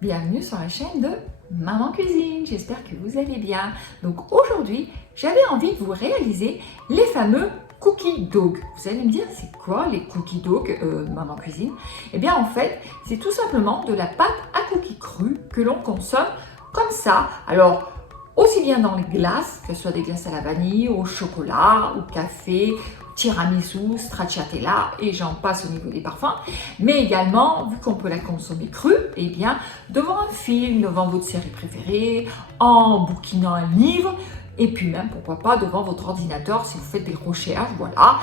bienvenue sur la chaîne de Maman Cuisine, j'espère que vous allez bien. Donc aujourd'hui, j'avais envie de vous réaliser les fameux cookie dogs. Vous allez me dire, c'est quoi les cookie dogs, Maman Cuisine? Eh bien en fait, c'est tout simplement de la pâte à cookies crue que l'on consomme comme ça. Alors, aussi bien dans les glaces, que ce soit des glaces à la vanille, au chocolat, au café, tiramisu, stracciatella et j'en passe au niveau des parfums, mais également, vu qu'on peut la consommer crue, eh bien, devant un film, devant votre série préférée, en bouquinant un livre, et puis même, pourquoi pas, devant votre ordinateur si vous faites des recherches, voilà.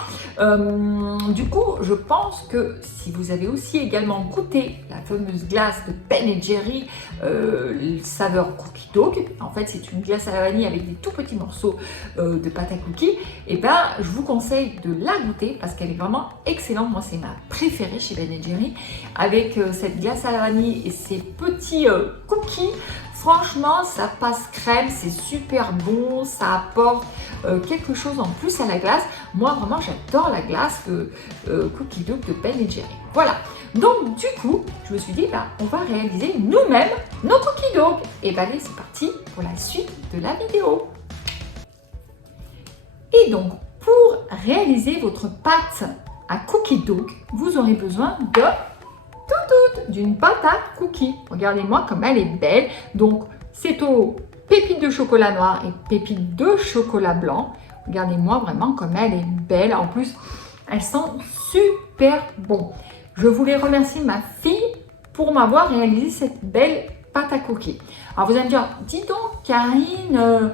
Du coup, je pense que si vous avez aussi également goûté la fameuse glace de Ben & Jerry, saveur cookie dog, en fait c'est une glace à la vanille avec des tout petits morceaux de pâte à cookies, et ben je vous conseille de la goûter parce qu'elle est vraiment excellente. Moi c'est ma préférée chez Ben & Jerry, avec cette glace à la vanille et ces petits cookies. Franchement, ça passe crème, c'est super bon, ça apporte quelque chose en plus à la glace. Moi, vraiment, j'adore la glace cookie dough de Ben & Jerry. Voilà. Donc, du coup, je me suis dit, bah, on va réaliser nous-mêmes nos cookie dough. Et bah, allez, c'est parti pour la suite de la vidéo. Et donc, pour réaliser votre pâte à cookie dough, vous aurez besoin de d'une pâte à cookies. Regardez-moi comme elle est belle. Donc, c'est aux pépites de chocolat noir et pépites de chocolat blanc. Regardez-moi vraiment comme elle est belle. En plus, elles sont super bon. Je voulais remercier ma fille pour m'avoir réalisé cette belle pâte à cookies. Alors, vous allez me dire, dis donc, Karine,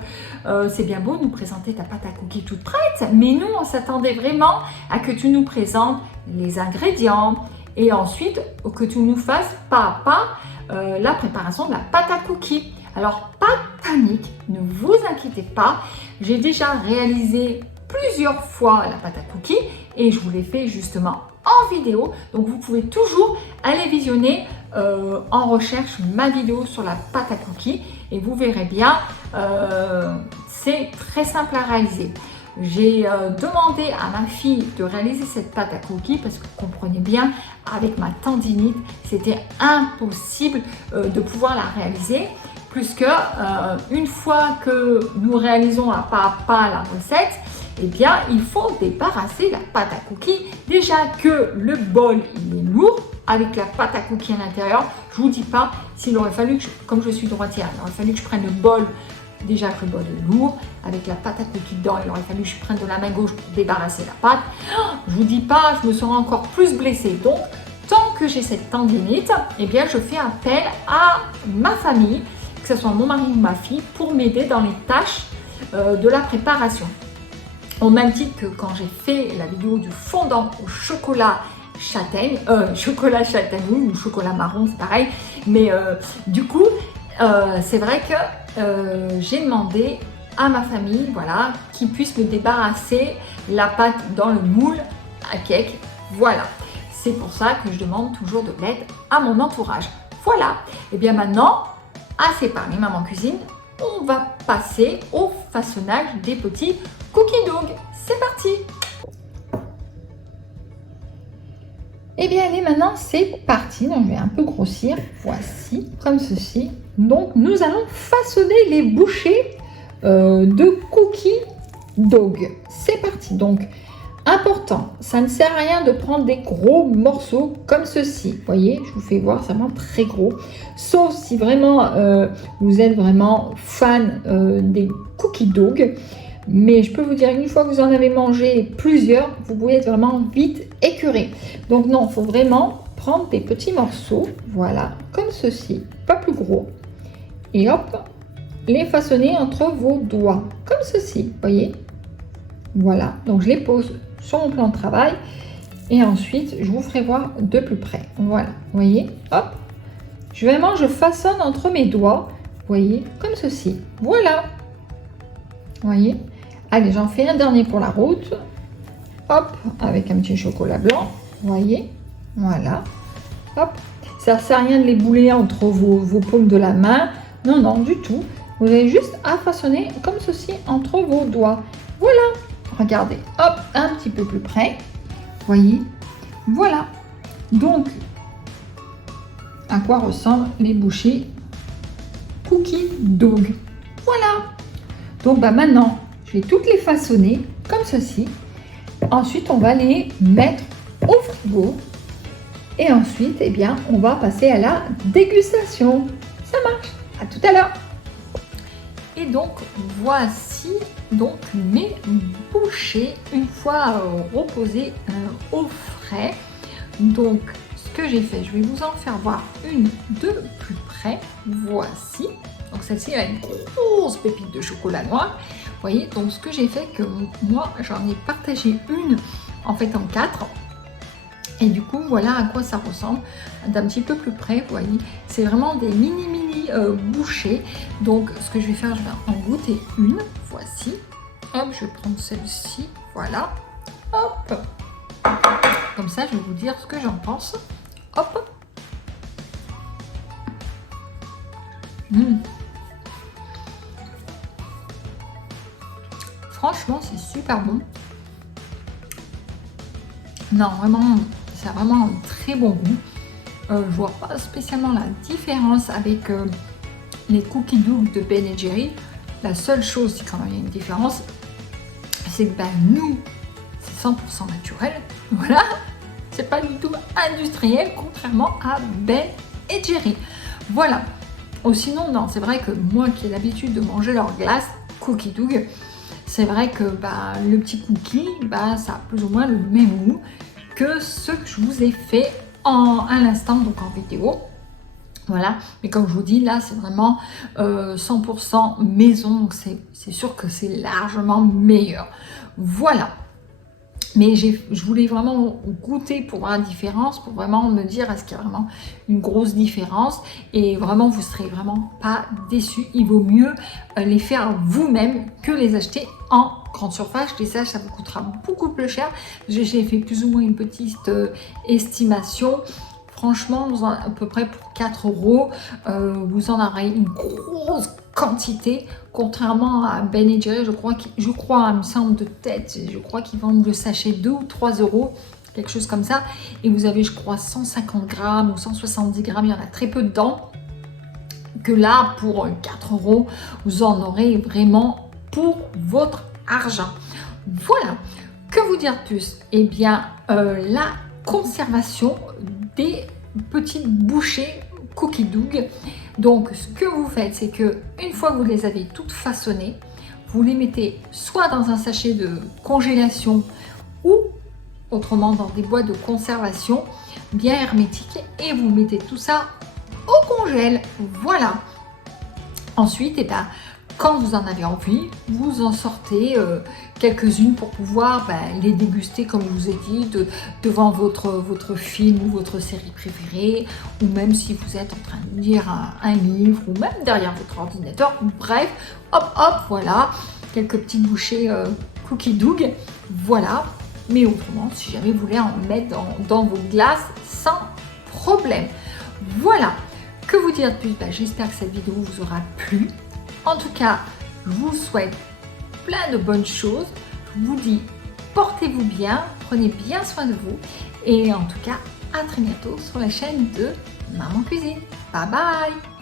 c'est bien beau de nous présenter ta pâte à cookies toute prête, mais nous, on s'attendait vraiment à que tu nous présentes les ingrédients, et ensuite que tu nous fasses pas à pas la préparation de la pâte à cookies. Alors pas de panique, ne vous inquiétez pas, j'ai déjà réalisé plusieurs fois la pâte à cookies et je vous l'ai fait justement en vidéo, donc vous pouvez toujours aller visionner en recherche ma vidéo sur la pâte à cookies et vous verrez bien, c'est très simple à réaliser. J'ai demandé à ma fille de réaliser cette pâte à cookies parce que vous comprenez bien, avec ma tendinite, c'était impossible de pouvoir la réaliser. Plus que une fois que nous réalisons à pas la recette, eh bien, il faut débarrasser la pâte à cookies. Déjà que le bol, il est lourd avec la pâte à cookies à l'intérieur. Je ne vous dis pas s'il aurait fallu, comme je suis droitière, il aurait fallu que je prenne le bol. Déjà que le bol est lourd, avec la pâte à cookies dedans, il aurait fallu que je prenne de la main gauche pour débarrasser la pâte. Je vous dis pas, je me serais encore plus blessée. Donc, tant que j'ai cette tendinite, eh bien, je fais appel à ma famille, que ce soit mon mari ou ma fille, pour m'aider dans les tâches de la préparation. Au même titre que quand j'ai fait la vidéo du fondant au chocolat châtaigne, chocolat châtaigne ou chocolat marron, c'est pareil. Mais du coup, c'est vrai que j'ai demandé à ma famille, voilà, qu'ils puissent me débarrasser la pâte dans le moule à cake. Voilà, c'est pour ça que je demande toujours de l'aide à mon entourage. Voilà, et bien maintenant, assez parlé Maman Cuisine, on va passer au façonnage des petits cookie dough. C'est parti! Et bien allez, maintenant c'est parti. Donc je vais un peu grossir, voici, comme ceci. Donc nous allons façonner les bouchées de cookie dough. C'est parti. Donc important, ça ne sert à rien de prendre des gros morceaux comme ceci. Vous voyez, je vous fais voir, c'est vraiment très gros. Sauf si vraiment vous êtes vraiment fan des cookie dough. Mais je peux vous dire, une fois que vous en avez mangé plusieurs, vous pouvez être vraiment vite écœuré. Donc non, il faut vraiment prendre des petits morceaux, voilà, comme ceci, pas plus gros. Et hop, les façonner entre vos doigts, comme ceci, vous voyez. Voilà, donc je les pose sur mon plan de travail. Et ensuite, je vous ferai voir de plus près. Voilà, vous voyez, hop. Je façonne entre mes doigts, vous voyez, comme ceci. Voilà. Vous voyez? Allez, j'en fais un dernier pour la route. Hop, avec un petit chocolat blanc. Vous voyez? Voilà. Hop. Ça ne sert à rien de les bouler entre vos paumes de la main. Non, non, du tout. Vous avez juste à façonner comme ceci entre vos doigts. Voilà. Regardez. Hop, un petit peu plus près. Vous voyez? Voilà. Donc, à quoi ressemblent les bouchées Cookie Dough. Voilà. Donc maintenant, je vais toutes les façonner comme ceci. Ensuite, on va les mettre au frigo. Et ensuite, eh bien, on va passer à la dégustation. Ça marche. À tout à l'heure. Et donc, voici donc mes bouchées une fois reposées au frais. Donc, ce que j'ai fait, je vais vous en faire voir une de plus près. Voici. Donc, celle-ci a une grosse pépite de chocolat noir. Vous voyez, donc ce que j'ai fait, que moi, j'en ai partagé une en fait en 4. Et du coup, voilà à quoi ça ressemble d'un petit peu plus près. Vous voyez, c'est vraiment des mini bouchées. Donc, ce que je vais faire, je vais en goûter une. Voici. Hop, je vais prendre celle-ci. Voilà. Hop. Comme ça, je vais vous dire ce que j'en pense. Hop. Franchement, c'est super bon. Non, vraiment, ça a vraiment un très bon goût. Je vois pas spécialement la différence avec les Cookie Dough de Ben & Jerry. La seule chose, si quand même il y a une différence, c'est que nous, c'est 100% naturel. Voilà, c'est pas du tout industriel, contrairement à Ben & Jerry. Voilà. Oh, sinon, non, c'est vrai que moi qui ai l'habitude de manger leur glace Cookie Dough, c'est vrai que le petit cookie, ça a plus ou moins le même goût que ce que je vous ai fait à l'instant, donc en vidéo. Voilà, mais comme je vous dis, là c'est vraiment 100% maison, donc c'est sûr que c'est largement meilleur. Voilà. Mais je voulais vraiment goûter pour voir la différence, pour vraiment me dire est-ce qu'il y a vraiment une grosse différence. Et vraiment, vous ne serez vraiment pas déçus. Il vaut mieux les faire vous-même que les acheter en grande surface. Je dis ça vous coûtera beaucoup plus cher. J'ai fait plus ou moins une petite estimation. Franchement, à peu près pour 4 €, vous en aurez une grosse quantité, contrairement à Ben & Jerry, je crois, il me semble de tête, je crois qu'ils vendent le sachet 2 ou 3 €, quelque chose comme ça, et vous avez, je crois, 150 grammes ou 170 grammes, il y en a très peu dedans, que là, pour 4 €, vous en aurez vraiment pour votre argent. Voilà, que vous dire de plus? Eh bien, la conservation des petites bouchées Cookie Dough. Donc, ce que vous faites, c'est que une fois que vous les avez toutes façonnées, vous les mettez soit dans un sachet de congélation ou autrement dans des boîtes de conservation bien hermétiques et vous mettez tout ça au congèle. Voilà. Ensuite, quand vous en avez envie, vous en sortez quelques-unes pour pouvoir les déguster, comme je vous ai dit, devant votre film ou votre série préférée, ou même si vous êtes en train de lire un livre, ou même derrière votre ordinateur. Bref, hop, hop, voilà, quelques petites bouchées Cookie Dough, voilà. Mais autrement, si jamais vous voulez en mettre dans vos glaces, sans problème. Voilà, que vous dire de plus? J'espère que cette vidéo vous aura plu. En tout cas, je vous souhaite plein de bonnes choses. Je vous dis, portez-vous bien, prenez bien soin de vous. Et en tout cas, à très bientôt sur la chaîne de Maman Cuisine. Bye bye!